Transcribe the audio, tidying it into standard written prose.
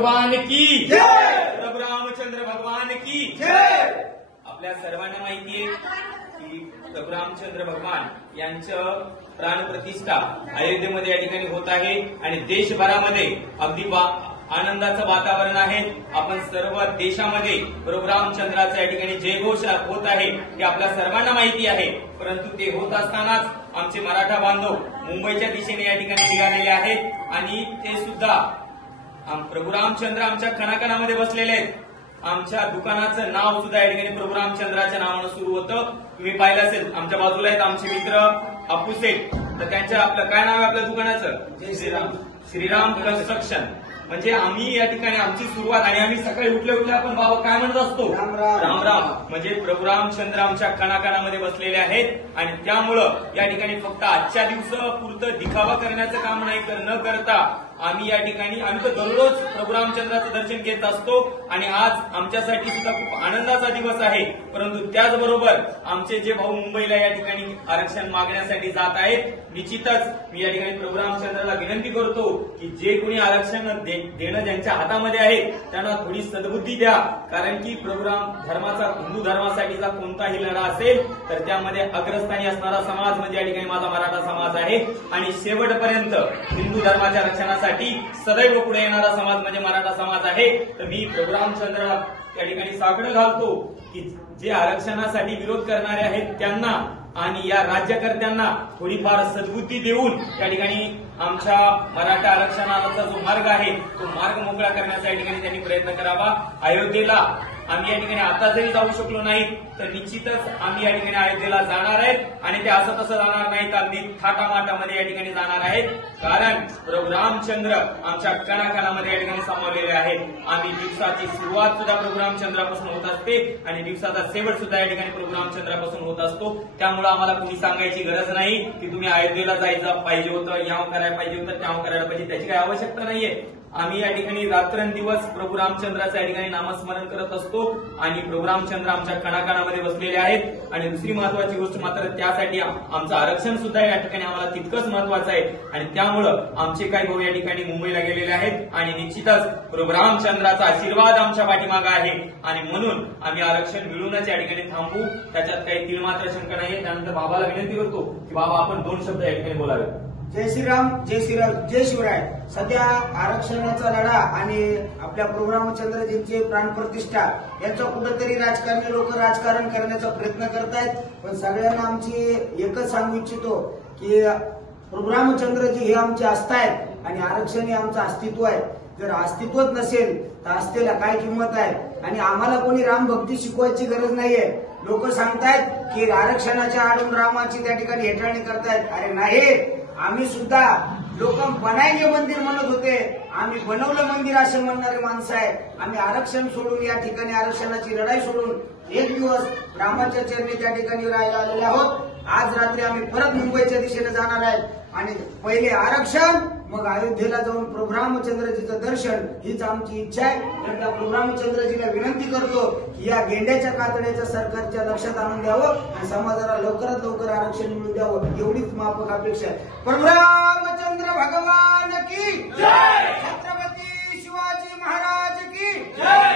भगवान की जय, प्रभू रामचंद्र भगवान की जय। आपल्या सर्वांना माहिती आहे की प्रभू रामचंद्र भगवान यांचं प्राणप्रतिष्ठा अयोध्येमध्ये या ठिकाणी होत आहे आणि देशभरामध्ये अगदी आनंदाचं वातावरण आहे। आपण सर्व देशामध्ये प्रभू रामचंद्राचा या ठिकाणी जयघोष होत आहे हे आपल्या सर्वांना माहिती आहे। परंतु ते होत असतानाच आमचे मराठा बांधव मुंबईच्या दिशेने या ठिकाणी निघालेले आहेत आणि ते सुद्धा प्रभू रामचंद्र आमच्या कणाकणामध्ये बसलेले आहेत। आमच्या दुकानाचं नाव सुद्धा या ठिकाणी प्रभू रामचंद्राच्या नावानं सुरू होतं। तुम्ही पाहिलं असेल आमच्या बाजूला आहेत आमचे मित्र अप्पू शेठ, तर त्यांचं आपलं काय नाव आहे आपल्या दुकानाचं? जय श्रीराम, श्रीराम कन्स्ट्रक्शन। म्हणजे आम्ही या ठिकाणी आमची सुरुवात आणि आम्ही सकाळी उठल्या उठल्या आपण बाबा काय म्हणत असतो? राम राम। म्हणजे प्रभू रामचंद्र आमच्या कणाकणामध्ये बसलेले आहेत आणि त्यामुळं या ठिकाणी फक्त आजच्या दिवसापुरतं दिखावा करण्याचं काम न करता आम्ही या ठिकाणी आम्ही तर दररोज प्रभू रामचंद्राचं दर्शन घेत असतो आणि आज आमच्यासाठी सुद्धा खूप आनंदाचा दिवस आहे। परंतु त्याचबरोबर आमचे जे भाऊ मुंबईला या ठिकाणी आरक्षण मागण्यासाठी जात आहेत, निश्चितच मी या ठिकाणी प्रभू रामचंद्राला विनंती करतो की जे कोणी आरक्षण देणं ज्यांच्या हातामध्ये आहे त्यांना थोडी सद्बुद्धी द्या, कारण की प्रभू राम धर्माचा हिंदू धर्मासाठीचा कोणताही लढा असेल तर त्यामध्ये अग्रस्थानी असणारा समाज म्हणजे या ठिकाणी माझा मराठा समाज आहे आणि शेवटपर्यंत हिंदू धर्माच्या रक्षणासाठी सदैव पुढे येणारा समाज म्हणजे मराठा समाज आहे। तर मी प्रभू रामचंद्र या ठिकाणी साकडं घालतो की जे आरक्षणासाठी विरोध करणारे आहेत त्यांना आणि या राज्यकर्त्यांना थोडीफार सद्बुद्धी देऊन या ठिकाणी आमच्या मराठा आरक्षणाचा जो मार्ग आहे तो मार्ग मोकळा करण्याचा या ठिकाणी त्यांनी प्रयत्न करावा। अयोध्येला आम्ही या ठिकाणी आता जरी जाऊ शकलो नाही तर निश्चितच आम्ही या ठिकाणी अयोध्येला जाणार आहेत आणि ते असं तसं जाणार नाहीत, अगदी थाटामाटामध्ये या ठिकाणी जाणार आहेत, कारण प्रभू रामचंद्र आमच्या कणाकणामध्ये या ठिकाणी सामावलेले आहेत। आम्ही दिवसाची सुरुवात सुद्धा प्रभू रामचंद्रापासून होत असते आणि दिवसाचा शेवट सुद्धा या ठिकाणी प्रभू रामचंद्रापासून होत असतो। त्यामुळे आम्हाला कोणी सांगायची गरज नाही की तुम्ही अयोध्येला जायचं पाहिजे होतं, याव करायला पाहिजे होतं, त्याव करायला पाहिजे, त्याची काही आवश्यकता नाहीये। आम्ही या ठिकाणी रात्रंदिवस प्रभू रामचंद्राचं या ठिकाणी नामस्मरण करत असतो आणि प्रभू रामचंद्र आमच्या कणाकणामध्ये बसलेले आहेत। आणि दुसरी महत्वाची गोष्ट मात्र त्यासाठी आमचं आरक्षण सुद्धा या ठिकाणी आम्हाला तितकंच महत्वाचं आहे आणि त्यामुळं आमचे काही भाऊ या ठिकाणी मुंबईला गेलेले आहेत आणि निश्चितच प्रभू रामचंद्राचा आशीर्वाद आमच्या पाठीमागे आहे आणि म्हणून आम्ही आरक्षण मिळूनच या ठिकाणी थांबू, त्याच्यात काही तिळमात्र शंका नाहीये। त्यानंतर बाबाला विनंती करतो की बाबा आपण 2 शब्द या ठिकाणी बोलावे। जय श्रीराम, जय श्रीराम, जय शिवराय। सध्या आरक्षणाचा लढा आणि आपल्या प्रभू रामचंद्रजींची प्राणप्रतिष्ठा यांचा कुठेतरी राजकारणी लोक राजकारण करण्याचा प्रयत्न करतायत, पण सगळ्यांना आमची एकच सांगू इच्छितो की प्रभू रामचंद्रजी हे आमचे आस्था आहेत आणि आरक्षण हे आमचं अस्तित्व आहे। जर अस्तित्वच नसेल तर आस्थेला काय किंमत आहे? आणि आम्हाला कोणी रामभक्ती शिकवायची गरज नाहीये। लोक सांगतायत की आरक्षणाच्या आडून रामाची त्या ठिकाणी हेटाळणी करतायत, अरे नाही, आम्ही सुद्धा लोक बनायचे मंदिर म्हणत होते, आम्ही बनवलं मंदिर असे म्हणणारे माणसं आहे। आम्ही आरक्षण सोडून या ठिकाणी आरक्षणाची लढाई सोडून एक दिवस रामाच्या चरणी त्या ठिकाणी राहायला आलेले आहोत। आज रात्री आम्ही परत मुंबईच्या दिशेने जाणार आहेत आणि पहिले आरक्षण मग अयोध्येला जाऊन प्रभू रामचंद्रजीचं दर्शन हीच आमची इच्छा आहे। एकदा प्रभू रामचंद्रजीला विनंती करतो की या गेंड्याच्या कातड्याच्या सरकारच्या लक्षात आणून द्यावं आणि समाजाला लवकरात लवकर आरक्षण मिळून द्यावं, एवढीच माफक अपेक्षा आहे। प्रभू रामचंद्र भगवान की जय, छत्रपती शिवाजी महाराज की जय।